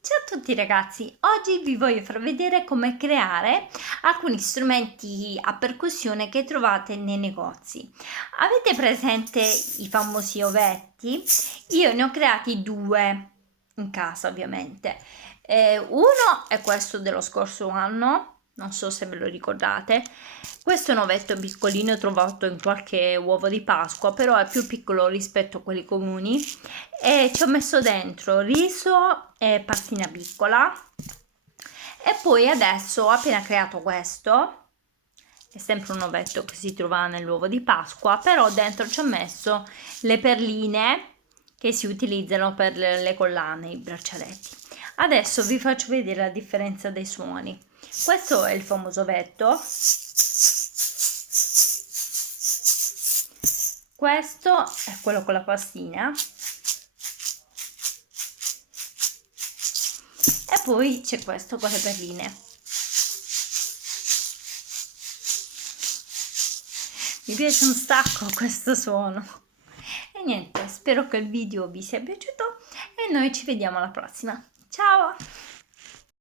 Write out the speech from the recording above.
Ciao a tutti ragazzi, oggi vi voglio far vedere come creare alcuni strumenti a percussione che trovate nei negozi. Avete presente i famosi ovetti? Io ne ho creati due in casa ovviamente. Uno è questo dello scorso anno, non so se ve lo ricordate. Questo è un ovetto piccolino trovato in qualche uovo di Pasqua, però è più piccolo rispetto a quelli comuni, e ci ho messo dentro riso e pastina piccola. E poi adesso ho appena creato questo, è sempre un ovetto che si trova nell'uovo di Pasqua, però dentro ci ho messo le perline che si utilizzano per le collane, i braccialetti. Adesso vi faccio vedere la differenza dei suoni. Questo è il famoso ovetto. Questo è quello con la pastina. E poi c'è questo con le perline. Mi piace un sacco questo suono. E niente, spero che il video vi sia piaciuto e noi ci vediamo alla prossima. Ciao!